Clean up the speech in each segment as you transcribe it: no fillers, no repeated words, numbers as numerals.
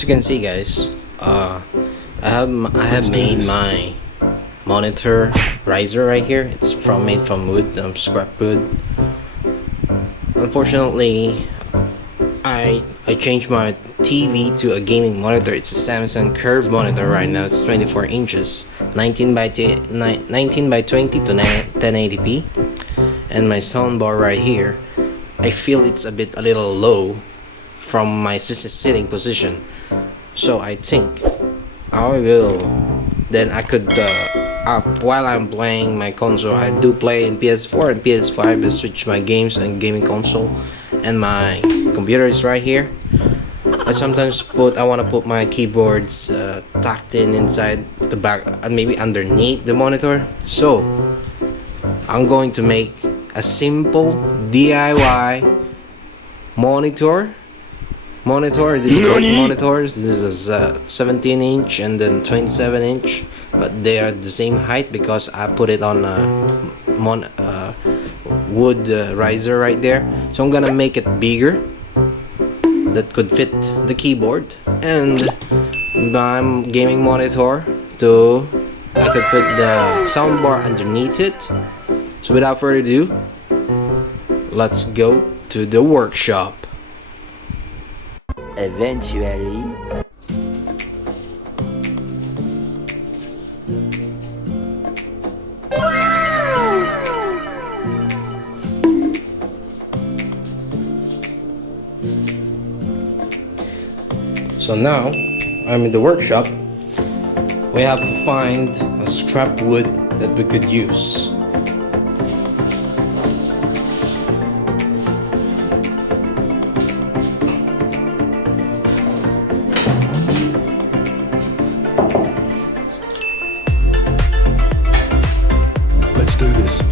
As you can see, guys, I have made my monitor riser right here. It's made from wood, scrap wood. Unfortunately, I changed my TV to a gaming monitor. It's a Samsung curved monitor right now. It's 24 inches, 19 by 20 to 1080p, and my soundbar right here. I feel it's a little low from my sitting position, so I think I could while I'm playing my console. I do play in PS4 and PS5. I switch my games and gaming console, and my computer is right here. I sometimes I want to put my keyboards tucked inside the back, maybe underneath the monitor. So I'm going to make a simple DIY monitor. These are both monitors. This is 17 inch and then 27 inch, but they are the same height because I put it on a wood riser right there. So I'm gonna make it bigger that could fit the keyboard and my gaming monitor. I could put the soundbar underneath it. So without further ado, let's go to the workshop. Eventually. So now I'm in the workshop. We have to find a scrap wood that we could use. Let's do this.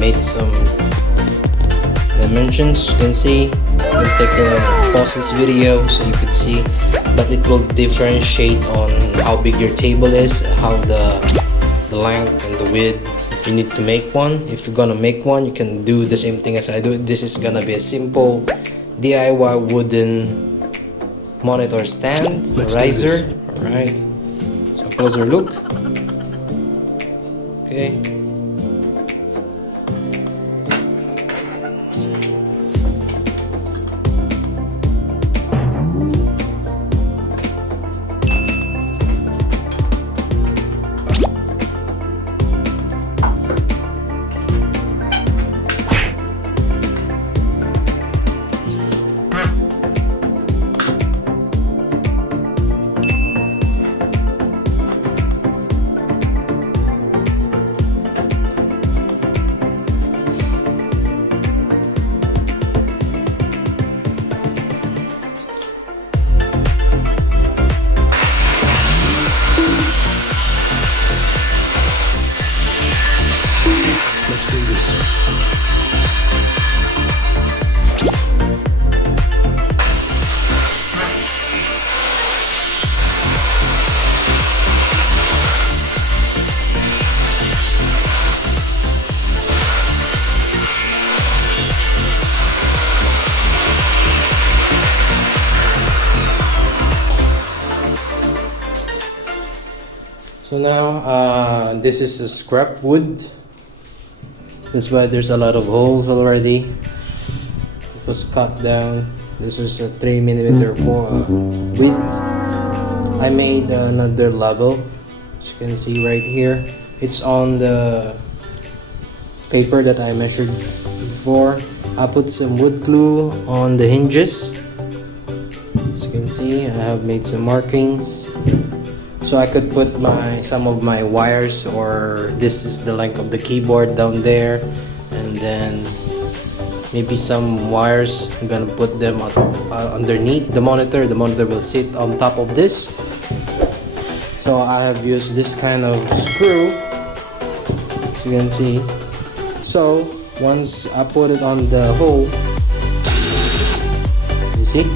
Made some dimensions. You can see. You can take a pause this video so you can see, but it will differentiate on how big your table is, how the length and the width. You need to make one. If you're gonna make one, you can do the same thing as I do. This is gonna be a simple DIY wooden monitor stand, riser. Alright, so closer look. Okay. So now this is a scrap wood. That's why there's a lot of holes already. It was cut down. This is a 3mm for width. I made another level, as you can see right here. It's on the paper that I measured before. I put some wood glue on the hinges. As you can see, I have made some markings. So I could put some of my wires, or this is the length of the keyboard down there, and then maybe some wires. I'm gonna put them underneath the monitor. The monitor will sit on top of this. So I have used this kind of screw, as you can see. So once I put it on the hole, you see,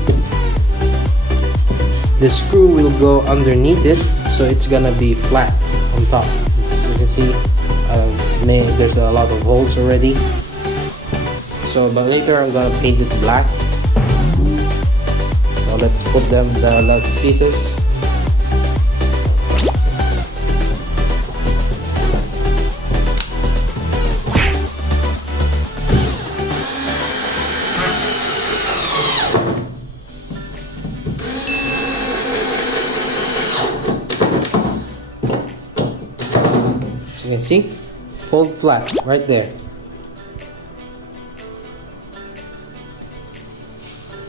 the screw will go underneath it, so it's gonna be flat on top. As you can see, there's a lot of holes already. So but later I'm gonna paint it black. So let's put them the last pieces. As you can see, fold flat right there.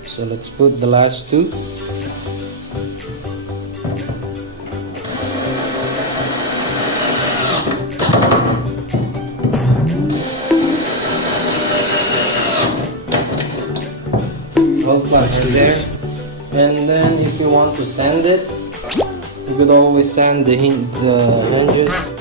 So let's put the last two. Fold flat right there. And then if you want to sand it, you could always sand the hinges.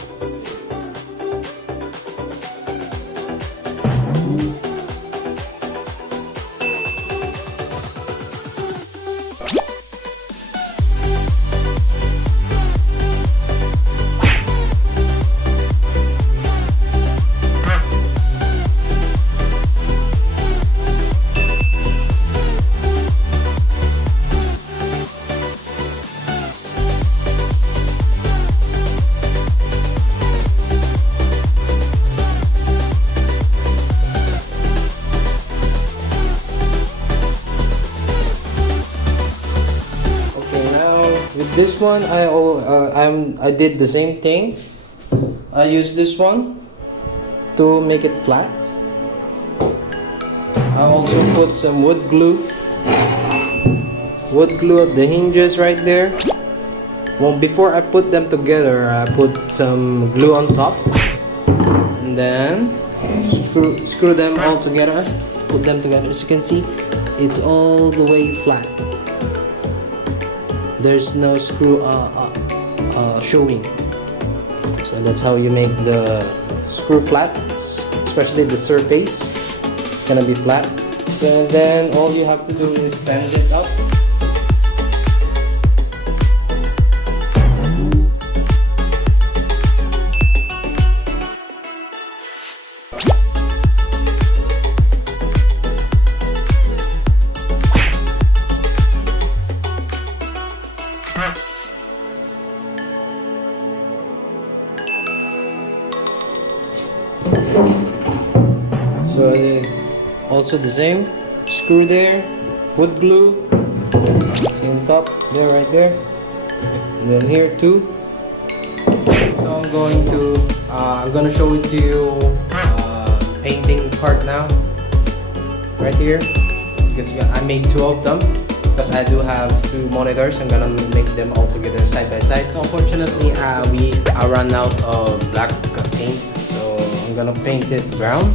With this one, I did the same thing. I used this one to make it flat. I also put some wood glue at the hinges right there. Well, before I put them together, I put some glue on top, and then screw them all together. Put them together. As you can see, it's all the way flat. There's no screw showing. So that's how you make the screw flat, especially the surface. It's gonna be flat. So then all you have to do is sand it up. So also the same, screw there, wood glue, same top there, right there, and then here too. So I'm gonna show it to you painting part now, right here. Because I made two of them because I do have two monitors. I'm gonna make them all together side by side. So unfortunately, I ran out of black paint, so I'm gonna paint it brown.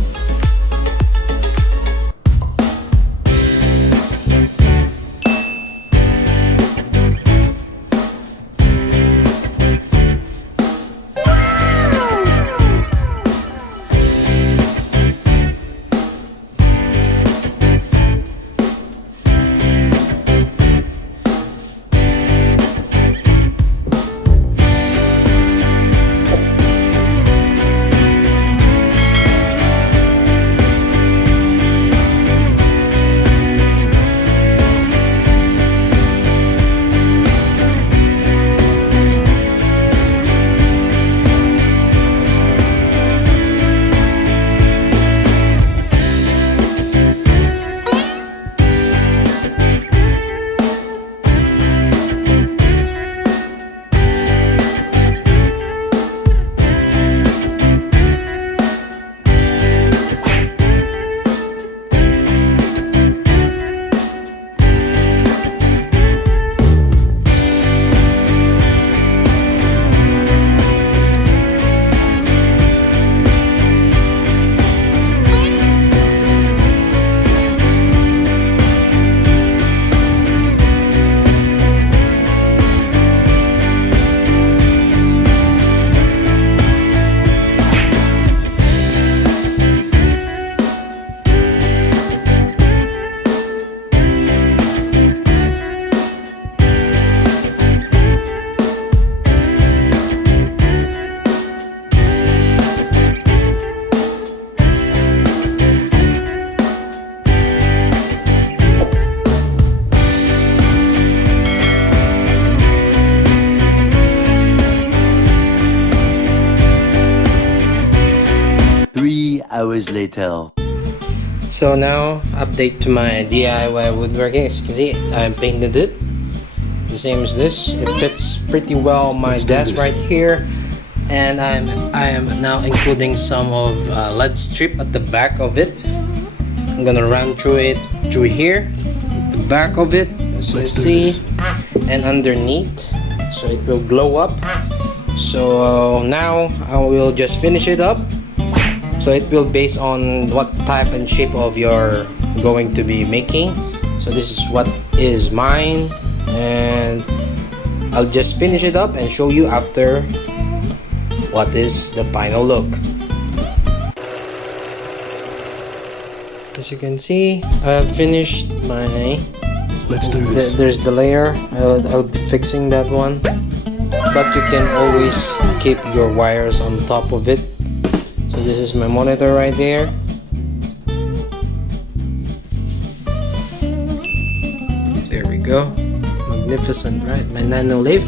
hours later. So now, update to my DIY woodworking. As you can see, I painted it the same as this. It fits pretty well on my Let's do desk this. right here, and I am now including some of lead strip at the back of it. I'm gonna run through it through here, the back of it, as you Let's do see, this. and underneath, so it will glow up. So now I will just finish it up. So it will based on what type and shape of you're going to be making. So this is what is mine, and I'll just finish it up and show you after what is the final look. As you can see, I've finished my Let's do this. there's the layer. I'll be fixing that one, but you can always keep your wires on top of it. So this is my monitor right there. There we go. Magnificent, right? My nano lathe.